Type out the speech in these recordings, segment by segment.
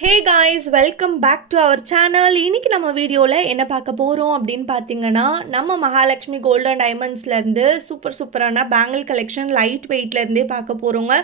Hey guys, welcome back to our channel. இன்றைக்கி நம்ம வீடியோவில் என்ன பார்க்க போகிறோம் அப்படின்னு பார்த்தீங்கன்னா, நம்ம மகாலட்சுமி கோல்டன் டைமண்ட்ஸ்லேருந்து சூப்பரான பேங்கிள் கலெக்ஷன் லைட் வெயிட்லேருந்தே பார்க்க போகிறோங்க.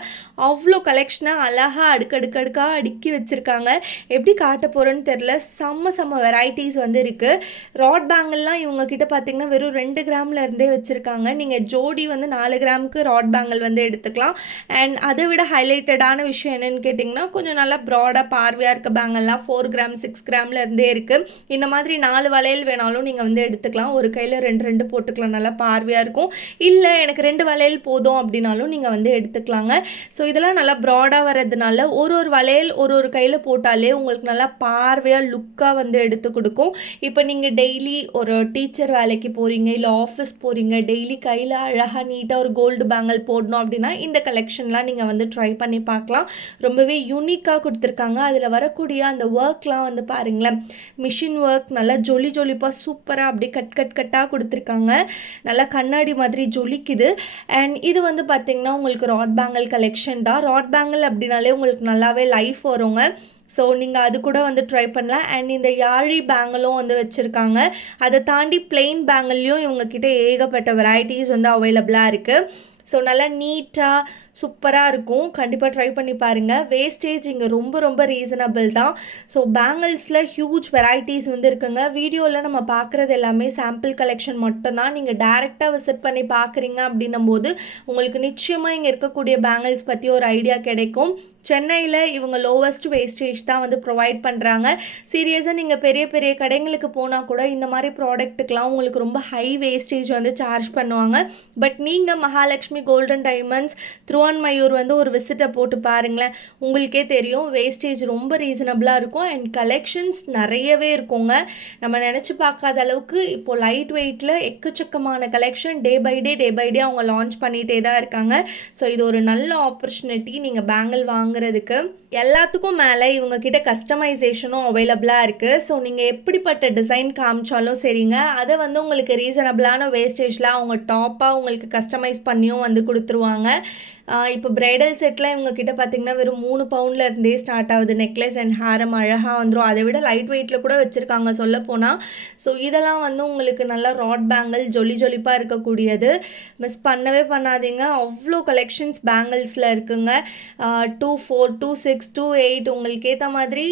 அவ்வளோ கலெக்ஷனை அழகாக அடுக்கடுக்காக அடுக்கி வச்சுருக்காங்க. எப்படி காட்ட போகிறோன்னு தெரில, செம்ம வெரைட்டிஸ் வந்து இருக்குது. ராட் பேங்கிள்லாம் இவங்கக்கிட்ட பார்த்தீங்கன்னா வெறும் 2 கிராம்லேருந்தே வச்சுருக்காங்க. நீங்கள் ஜோடி வந்து 4 கிராமுக்கு ராட் பேங்கிள் வந்து எடுத்துக்கலாம். அண்ட் அதை விட ஹைலைட்டடான விஷயம் என்னென்னு கேட்டிங்கன்னா, கொஞ்சம் நல்லா ப்ராடாக பார்வை இருக்க பேங்கெல்லாம் 4 கிராம் 6 கிராம்ல இருந்தே இருக்குது. இந்த மாதிரி 4 வளையல் வேணாலும் நீங்கள் வந்து எடுத்துக்கலாம். ஒரு கையில் 2 போட்டுக்கலாம், நல்லா பார்வையாக இருக்கும். இல்லை எனக்கு 2 வளையல் போதும் அப்படின்னாலும் நீங்கள் வந்து எடுத்துக்கலாங்க. ஸோ இதெல்லாம் நல்லா ப்ராடாக வர்றதுனால ஒரு வளையல் ஒரு கையில் போட்டாலே உங்களுக்கு நல்லா பார்வையாக லுக்காக வந்து எடுத்து கொடுக்கும். இப்போ நீங்கள் டெய்லி ஒரு டீச்சர் வேலைக்கு போகிறீங்க, இல்லை ஆஃபீஸ் போகிறீங்க, டெய்லி கையில் அழகாக நீட்டாக ஒரு கோல்டு பேங்கிள் போடணும் அப்படின்னா இந்த கலெக்ஷன்லாம் நீங்கள் வந்து ட்ரை பண்ணி பார்க்கலாம். ரொம்பவே யூனிக்காக கொடுத்துருக்காங்க. அதில் வரக்கூடிய அந்த ஒர்க்லாம் வந்து பாருங்களேன், மிஷின் ஒர்க் நல்லா ஜொலிப்பாக சூப்பராக அப்படி கட்டாக கொடுத்துருக்காங்க. நல்லா கண்ணாடி மாதிரி ஜொலிக்குது. அண்ட் இது வந்து பார்த்திங்கன்னா உங்களுக்கு ராட் பேங்கிள் கலெக்ஷன் தான். ராட் பேங்கிள் அப்படின்னாலே உங்களுக்கு நல்லாவே லைஃப் வருங்க. ஸோ நீங்கள் அது கூட வந்து ட்ரை பண்ணலாம். அண்ட் இந்த யாழி பேங்கிளும் வந்து வச்சுருக்காங்க. அதை தாண்டி பிளெயின் பேங்கிள்லையும் இவங்கக்கிட்ட ஏகப்பட்ட வெரைட்டிஸ் வந்து அவைலபிளாக இருக்குது. ஸோ நல்லா நீட்டாக சூப்பராக இருக்கும். கண்டிப்பாக ட்ரை பண்ணி பாருங்கள். வேஸ்டேஜ் இங்கே ரொம்ப ரீசனபிள் தான். ஸோ பேங்கிள்ஸில் ஹியூஜ் வெரைட்டிஸ் வந்து இருக்குங்க. வீடியோவில் நம்ம பார்க்குறது எல்லாமே சாம்பிள் கலெக்ஷன் மட்டும்தான். நீங்கள் டேரெக்டாக விசிட் பண்ணி பார்க்குறீங்க அப்படின்னும் போது உங்களுக்கு நிச்சயமாக இங்கே இருக்கக்கூடிய பேங்கிள்ஸ் பற்றி ஒரு ஐடியா கிடைக்கும். சென்னையில் இவங்க லோவஸ்ட் வேஸ்டேஜ் தான் வந்து ப்ரொவைட் பண்ணுறாங்க. சீரியஸாக நீங்கள் பெரிய கடைங்களுக்கு போனால் கூட இந்த மாதிரி ப்ராடக்ட்டுக்கெலாம் உங்களுக்கு ரொம்ப ஹை வேஸ்டேஜ் வந்து சார்ஜ் பண்ணுவாங்க. பட் நீங்கள் மகாலட்சுமி கோல்டன் டைமண்ட்ஸ் திருவான்மையூர் வந்து ஒரு விசிட்டை போட்டு பாருங்களேன், உங்களுக்கே தெரியும் வேஸ்டேஜ் ரொம்ப ரீசனபிளாக இருக்கும். அண்ட் கலெக்ஷன்ஸ் நிறையவே இருக்குங்க. நம்ம நினச்சி பார்க்காத அளவுக்கு இப்போது லைட் வெயிட்டில் எக்கச்சக்கமான கலெக்ஷன் டே பை டே அவங்க லான்ச் பண்ணிகிட்டே தான் இருக்காங்க. ஸோ இது ஒரு நல்ல ஆப்பர்ச்சுனிட்டி நீங்கள் பேங்கிள் வாங்குறதுக்கு. எல்லாத்துக்கும் மேலே இவங்க கிட்ட கஸ்டமைசேஷனும் அவைலபிளாக இருக்குது. ஸோ நீங்கள் எப்படிப்பட்ட டிசைன் காமிச்சாலும் சரிங்க, அதை வந்து உங்களுக்கு ரீசனபிளான வேஸ்டேஜில் அவங்க டாப்பாக உங்களுக்கு கஸ்டமைஸ் பண்ணியும் வந்து கொடுத்துருவாங்க. இப்போ பிரைடல் செட்டில் இவங்கக்கிட்ட பார்த்திங்கன்னா வெறும் 3 பவுண்ட்லேருந்தே ஸ்டார்ட் ஆகுது. நெக்லஸ் அண்ட் ஹாரம் அழகாக வந்துடும். அதை விட லைட் வெயிட்டில் கூட வச்சுருக்காங்க சொல்லப்போனால். ஸோ இதெல்லாம் வந்து உங்களுக்கு நல்லா ராட் பேங்கிள் ஜொலிப்பாக இருக்கக்கூடியது. மிஸ் பண்ணவே பண்ணாதீங்க. அவ்வளோ கலெக்ஷன்ஸ் பேங்கிள்ஸில் இருக்குங்க. 2-4, 2-6, 2-8 உங்களுக்கு ஏற்ற மாதிரி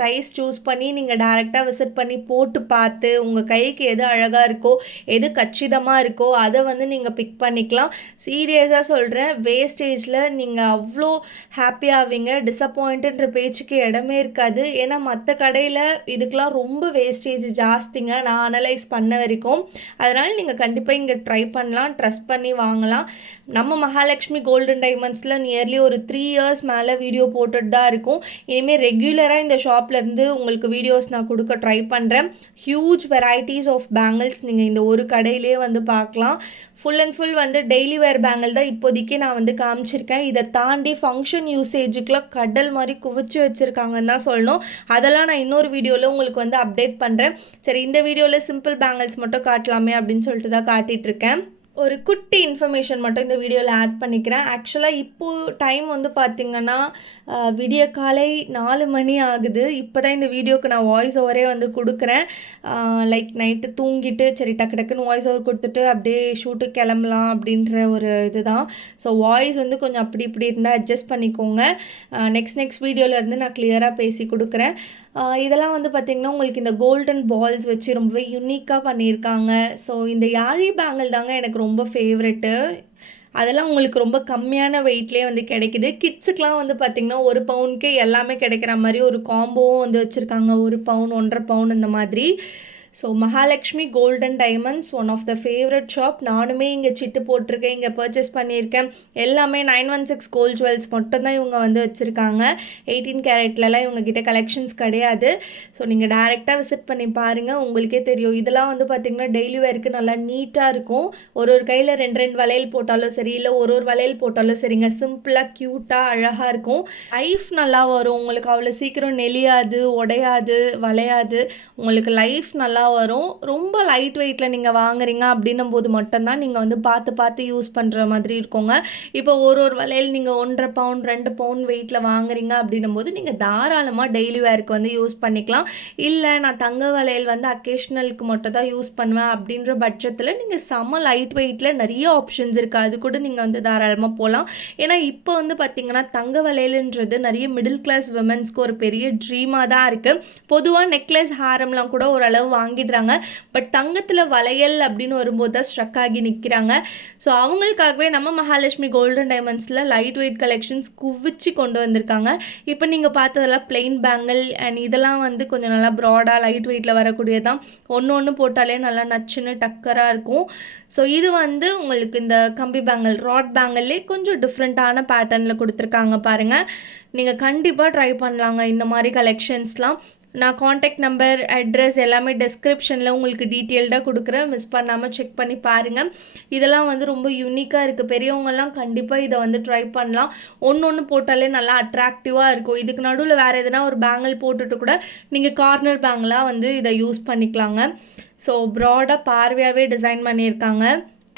சைஸ் சூஸ் பண்ணி நீங்கள் டேரெக்டாக விசிட் பண்ணி போட்டு பார்த்து உங்கள் கைக்கு எது அழகாக இருக்கோ, எது கச்சிதமாக இருக்கோ அதை வந்து நீங்கள் பிக் பண்ணிக்கலாம். சீரியஸாக சொல்கிறேன், வேஸ்டேஜில் நீங்கள் அவ்வளோ ஹாப்பியாவீங்க. டிசப்பாயிண்ட்டுன்ற பேச்சுக்கு இடமே இருக்காது. ஏன்னா மற்ற கடையில் இதுக்கெலாம் ரொம்ப வேஸ்டேஜ் ஜாஸ்திங்க, நான் அனலைஸ் பண்ண வரைக்கும். அதனால் நீங்கள் கண்டிப்பாக இங்கே ட்ரை பண்ணலாம், ட்ரஸ்ட் பண்ணி வாங்கலாம். நம்ம மகாலட்சுமி கோல்டன் டைமண்ட்ஸில் நியர்லி ஒரு 3 இயர்ஸ் மேலே வீடியோ போட்டுட்டு தான் இருக்கும். இனிமேல் ரெகுலராக இந்த ஷாப்லேருந்து உங்களுக்கு வீடியோஸ் நான் கொடுக்க ட்ரை பண்ணுறேன். ஹியூஜ் வெரைட்டிஸ் ஆஃப் பேங்கிள்ஸ் நீங்கள் இந்த ஒரு கடையிலே வந்து பார்க்கலாம். ஃபுல் அண்ட் ஃபுல் வந்து டெய்லி வேர் பேங்கிள் தான் இப்போதைக்கு நான் வந்து காமிச்சிருக்கேன். இதை தாண்டி ஃபங்க்ஷன் யூசேஜுக்குலாம் கடல் மாதிரி குவிச்சு வச்சுருக்காங்கன்னு தான் சொல்லணும். அதெல்லாம் நான் இன்னொரு வீடியோவில் உங்களுக்கு வந்து அப்டேட் பண்ணுறேன். சரி, இந்த வீடியோவில் சிம்பிள் பேங்கிள்ஸ் மட்டும் காட்டலாமே அப்படின்னு சொல்லிட்டு தான் காட்டிகிட்ருக்கேன். ஒரு குட்டி இன்ஃபர்மேஷன் மட்டும் இந்த வீடியோவில் ஆட் பண்ணிக்கிறேன். ஆக்சுவலாக இப்போது டைம் வந்து பார்த்திங்கன்னா விடிய காலை 4 மணி ஆகுது. இப்போ தான் இந்த வீடியோக்கு நான் வாய்ஸ் ஓவரே வந்து கொடுக்குறேன். லைக் நைட்டு தூங்கிட்டு சரி டக்குன்னு வாய்ஸ் ஓவர் கொடுத்துட்டு அப்படியே ஷூட்டுக்கு கிளம்பலாம் அப்படின்ற ஒரு இதுதான். ஸோ வாய்ஸ் வந்து கொஞ்சம் அப்படி இப்படி இருந்தால் அட்ஜஸ்ட் பண்ணிக்கோங்க. நெக்ஸ்ட் வீடியோவில் இருந்து நான் கிளியராக பேசி கொடுக்குறேன். இதெல்லாம் வந்து பார்த்திங்கன்னா உங்களுக்கு இந்த கோல்டன் பால்ஸ் வச்சு ரொம்பவே யூனிக்காக பண்ணியிருக்காங்க. ஸோ இந்த யாழி பேங்கிள் தாங்க எனக்கு ரொம்ப ஃபேவரெட்டு. அதெல்லாம் உங்களுக்கு ரொம்ப கம்மியான வெயிட்லேயே வந்து கிடைக்கிது. கிட்ஸுக்கெலாம் வந்து பார்த்திங்கன்னா 1 பவுனுக்கே எல்லாமே கிடைக்கிற மாதிரி ஒரு காம்போவும் வந்து வச்சுருக்காங்க. 1 பவுன் 1.5 பவுன் இந்த மாதிரி. So Mahalakshmi golden diamonds one of the favourite shop. நானுமே இங்கே சிட்டு போட்டிருக்கேன், இங்கே பர்ச்சேஸ் பண்ணியிருக்கேன். எல்லாமே 916 கோல்ட் ஜுவல்ஸ் மட்டும்தான் இவங்க வந்து வச்சுருக்காங்க. 18 கேரட்லலாம் இவங்ககிட்ட கலெக்ஷன்ஸ் கிடையாது. ஸோ நீங்கள் டேரெக்டாக விசிட் பண்ணி பாருங்கள், உங்களுக்கே தெரியும். இதெல்லாம் வந்து பார்த்திங்கன்னா டெய்லி வேருக்கு நல்லா நீட்டாக இருக்கும். ஒரு கையில் 2 வளையல் போட்டாலும் சரி, இல்லை ஒரு வளையல் போட்டாலும் சரிங்க, சிம்பிளாக க்யூட்டாக அழகாக இருக்கும். லைஃப் நல்லா வரும் உங்களுக்கு. அவ்வளோ சீக்கிரம் நெளியாது, உடையாது, வளையாது. உங்களுக்கு லைஃப் நல்லா நல்லா வரும். ரொம்ப லைட் வெயிட்டில் நீங்கள் வாங்குறீங்க அப்படின்னும் போது மட்டும்தான் நீங்கள் வந்து பார்த்து யூஸ் பண்ணுற மாதிரி இருக்குங்க. இப்போ ஒரு வளையல் நீங்கள் 1.5 பவுன் 2 பவுன் வெயிட்டில் வாங்குறீங்க அப்படின்னும் போது நீங்கள் தாராளமாக டெய்லி வேருக்கு வந்து யூஸ் பண்ணிக்கலாம். இல்லை நான் தங்க வளையல் வந்து அக்கேஷ்னலுக்கு மட்டும் தான் யூஸ் பண்ணுவேன் அப்படின்ற பட்சத்தில் நீங்கள் செம்ம லைட் வெயிட்டில் நிறைய ஆப்ஷன்ஸ் இருக்குது, அது கூட நீங்கள் வந்து தாராளமாக போகலாம். ஏன்னா இப்போ வந்து பார்த்திங்கன்னா தங்க வளையலுன்றது நிறைய மிடில் கிளாஸ் விமென்ஸ்க்கு ஒரு பெரிய ட்ரீமாக தான் இருக்குது. பொதுவாக நெக்லஸ் ஹாரம்லாம் கூட ஓரளவு வாங்கிடுறாங்க. பட் தங்கத்தில் வளையல் அப்படின்னு வரும்போது தான் ஸ்ட்ரக் ஆகி நிற்கிறாங்க. ஸோ அவங்களுக்காகவே நம்ம மகாலட்சுமி கோல்டன் டைமண்ட்ஸில் லைட் வெயிட் கலெக்ஷன்ஸ் குவிச்சு கொண்டு வந்திருக்காங்க. இப்போ நீங்கள் பார்த்ததெல்லாம் பிளெயின் பேங்கிள் அண்ட் இதெல்லாம் வந்து கொஞ்சம் நல்லா ப்ராடாக லைட் வெயிட்டில் வரக்கூடியதான். ஒன்று போட்டாலே நல்லா நச்சுன்னு டக்கராக இருக்கும். ஸோ இது வந்து உங்களுக்கு இந்த கம்பி பேங்கிள் ராட் பேங்கிள்லே கொஞ்சம் டிஃப்ரெண்ட்டான பேட்டர்னில் கொடுத்துருக்காங்க பாருங்கள். நீங்கள் கண்டிப்பாக ட்ரை பண்ணலாங்க இந்த மாதிரி கலெக்ஷன்ஸ்லாம். நான் காண்டாக்ட் நம்பர் அட்ரஸ் எல்லாமே டிஸ்கிரிப்ஷனில் உங்களுக்கு டீட்டெயில்டாக கொடுக்குறேன், மிஸ் பண்ணாமல் செக் பண்ணி பாருங்கள். இதெல்லாம் வந்து ரொம்ப யூனிக்காக இருக்குது. பெரியவங்கெல்லாம் கண்டிப்பாக இதை வந்து ட்ரை பண்ணலாம். ஒன்று போட்டாலே நல்லா அட்ராக்டிவாக இருக்கும். இதுக்கு நடுவில் வேறு எதுனா ஒரு பேங்கிள் போட்டுட்டு கூட நீங்கள் கார்னர் பேங்கிளாக வந்து இதை யூஸ் பண்ணிக்கலாங்க. ஸோ ப்ராடாக பார்வையாகவே டிசைன் பண்ணியிருக்காங்க.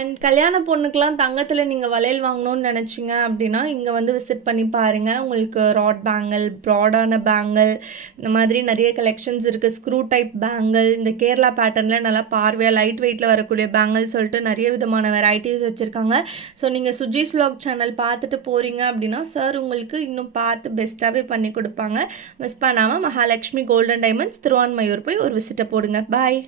அண்ட் கல்யாண பொண்ணுக்கெலாம் தங்கத்தில் நீங்கள் வளையல் வாங்கணும்னு நினச்சிங்க அப்படின்னா இங்கே வந்து விசிட் பண்ணி பாருங்கள். உங்களுக்கு ராட் பேங்கிள், ப்ராடான பேங்கிள், இந்த மாதிரி நிறைய கலெக்ஷன்ஸ் இருக்குது. ஸ்க்ரூ டைப் பேங்கிள், இந்த கேரளா பேட்டர்னில் நல்லா பார்வையாக லைட் வெயிட்டில் வரக்கூடிய பேங்கிள் சொல்லிட்டு நிறைய விதமான வெரைட்டிஸ் வச்சுருக்காங்க. ஸோ நீங்கள் சுஜிஸ் vlog சேனல் பார்த்துட்டு போகிறீங்க அப்படின்னா சார் உங்களுக்கு இன்னும் பார்த்து பெஸ்ட்டாகவே பண்ணி கொடுப்பாங்க. மிஸ் பண்ணாமல் மகாலட்சுமி கோல்டன் டைமண்ட்ஸ் திருவான்மையூர் போய் ஒரு விசிட்டை போடுங்க. பாய்.